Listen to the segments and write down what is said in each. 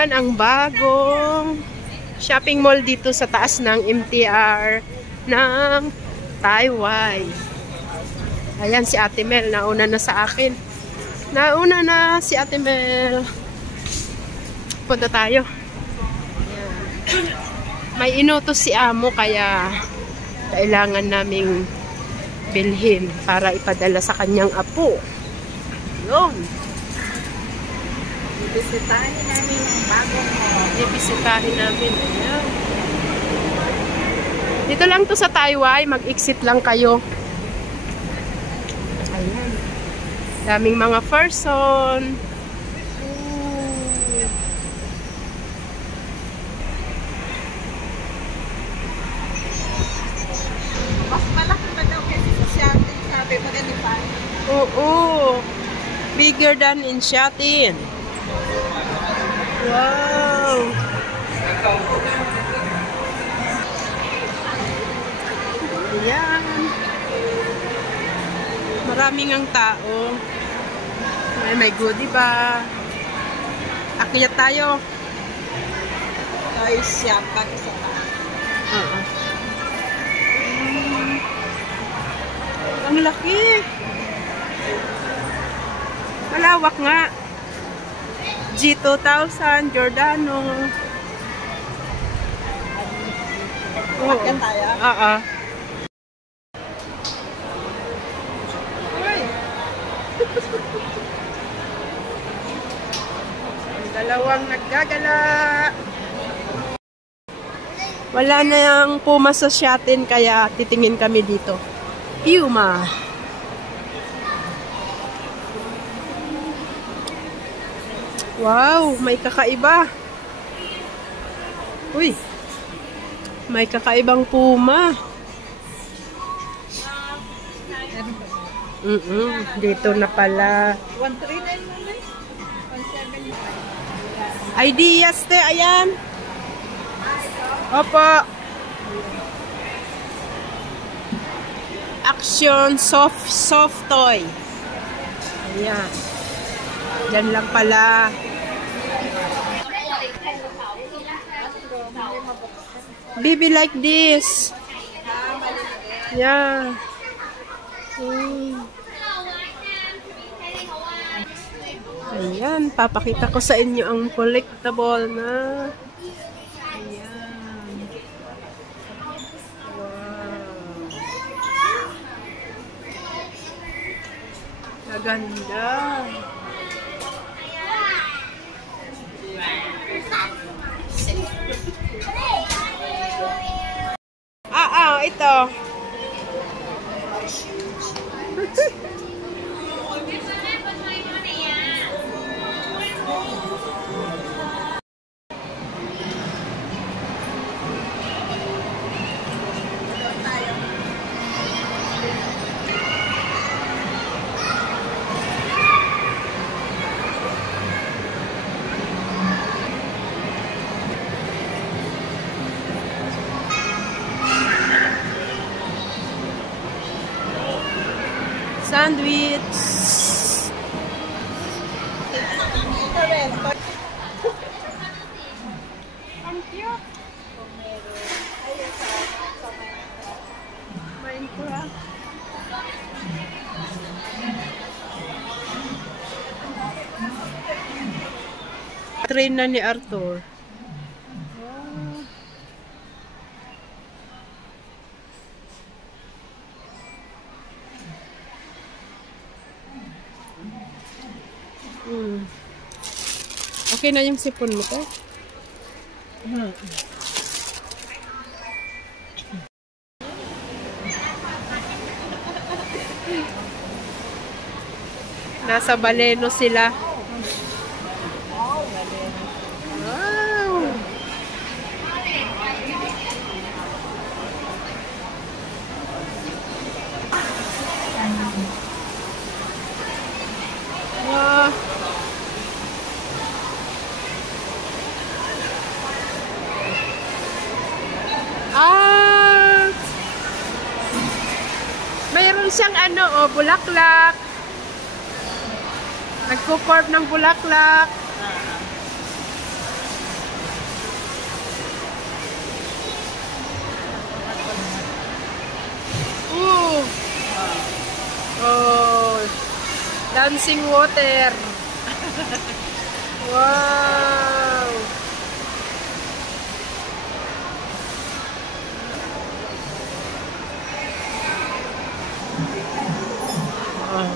Yan ang bagong shopping mall dito sa taas ng MTR ng Taiwan. Ayan si Ate Mel, nauna na sa akin. Nauna na si Ate Mel. Punta tayo. Ayan. May inutos si Amo kaya kailangan naming bilhin para ipadala sa kanyang apo. Yun. Ibisitahin namin ang bagong mall. Ibisitahin namin. Ayan. Dito lang to sa Taiwan. Mag-exit lang kayo. Ayan. Daming mga person. Mas malaki pa daw kasi sa shopping, sabi maganda pa. Oo. Bigger than in Shatin. Wow. Ayan. Maraming ang tao. May goodie ba? Akyat tayo. Toy shop pag sa taas. Ang laki. Malawak nga. G2000, Giordano. Akyat tayo? Oo. Dalawang naggagala. Wala na yung Puma sa Shatin kaya titingin kami dito. Puma. Wow, may kakaiba. Uy. May kakaibang Puma. Dito na pala. 139 mo na. 175. Ideas te, ayan. Opo. Action soft toy. Ayan. Yan lang pala. Baby like this. Yeah. Ayan, papakita ko sa inyo ang collectible na. Ayan. Wow. Maganda. Ito. Sandwich. Ang cute. Minecraft. Train na ni Arthur. Okay na yung sipon mo to? Nasa Baleno sila. Wow! Wow! Mayroon siyang bulaklak. Nagko-carve ng bulaklak. dancing water. Wow! Oh.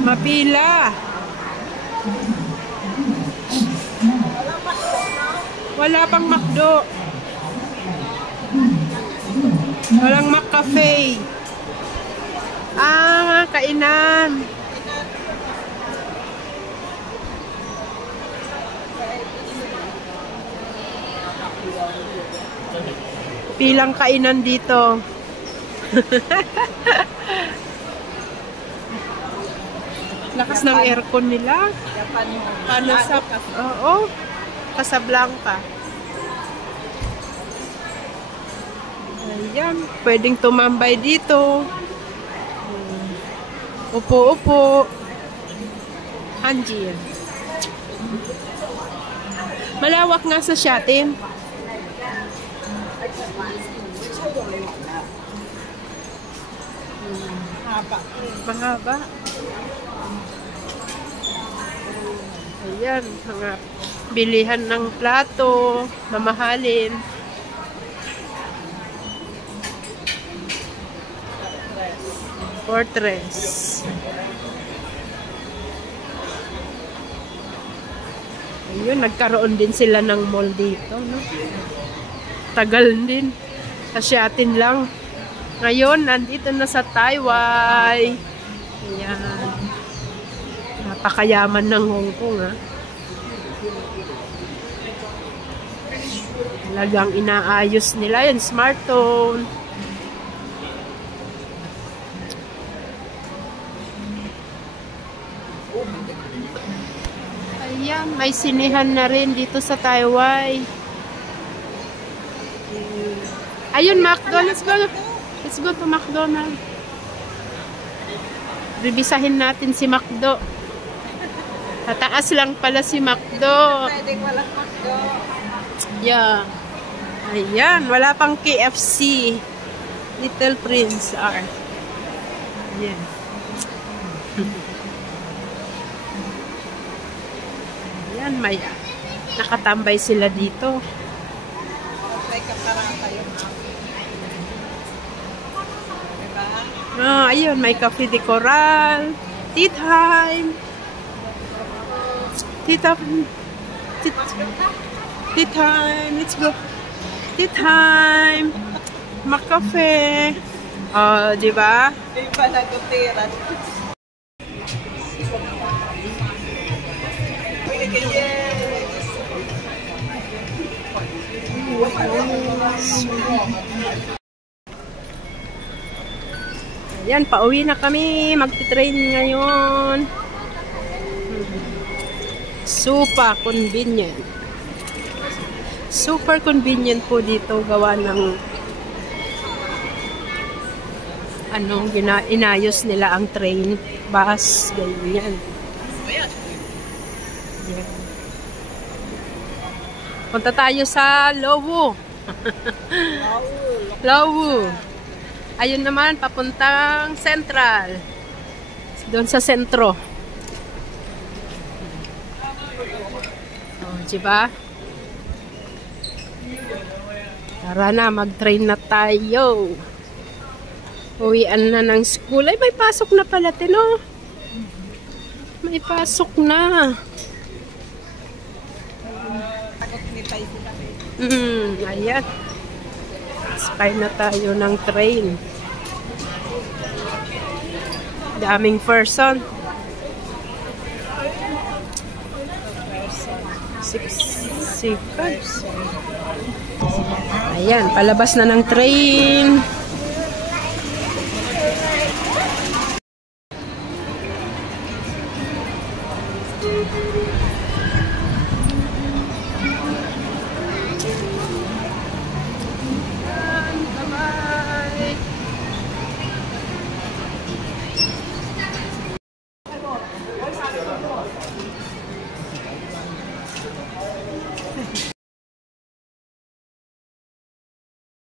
Mapila. Wala pang McDo. Walang McCafe. Ah, kainan. Pilang kainan dito. Lakas ng aircon nila. Paano sa... Oo. Casablanca. Ayan. Pwedeng tumambay dito. Upo-upo. Hanji. Malawak nga sa Shatin. Mahaba. Ayan, mga bilihan ng plato, mamahalin. Fortress. Ayun, nagkaroon din sila ng mall dito, no? Tagal din. Asyatin lang. Ngayon, nandito na sa Taiwan. Ayan. Napakayaman ng Hong Kong, ha? Talagang inaayos nila yung smartphone. Ayan, may sinihan na rin dito sa Taiwan. Ayun, McDonald's. Let's go to McDonald's. Bibisahin natin si McDo. Tataas lang pala si McDo. Pwedeng walang McDo. Yeah. Ayan, wala pang KFC. Little Prince R. Ayan. Ayan, may nakatambay sila dito. May kaparata yung Ayun, may Cafe de Coral. Tea time. Tea time. Tea time. Let's go. Tea time. Makafe. Di ba? Di ba nagutiran? Yan, pauwi na kami. Magti-train ngayon. Super convenient. Super convenient po dito. Gawa ng inayos nila ang train, bus, ganyan. Yan. Punta tayo sa Lowu. Lowu. Ayun naman, papuntang Central. Doon sa sentro. Diba? Tara na, mag-train na tayo. Uwian na ng school. Ay, may pasok na pala, Tino. May pasok na. Ayan. Sakay na tayo ng train. Daming person. 6 person. Ayan, palabas na ng train.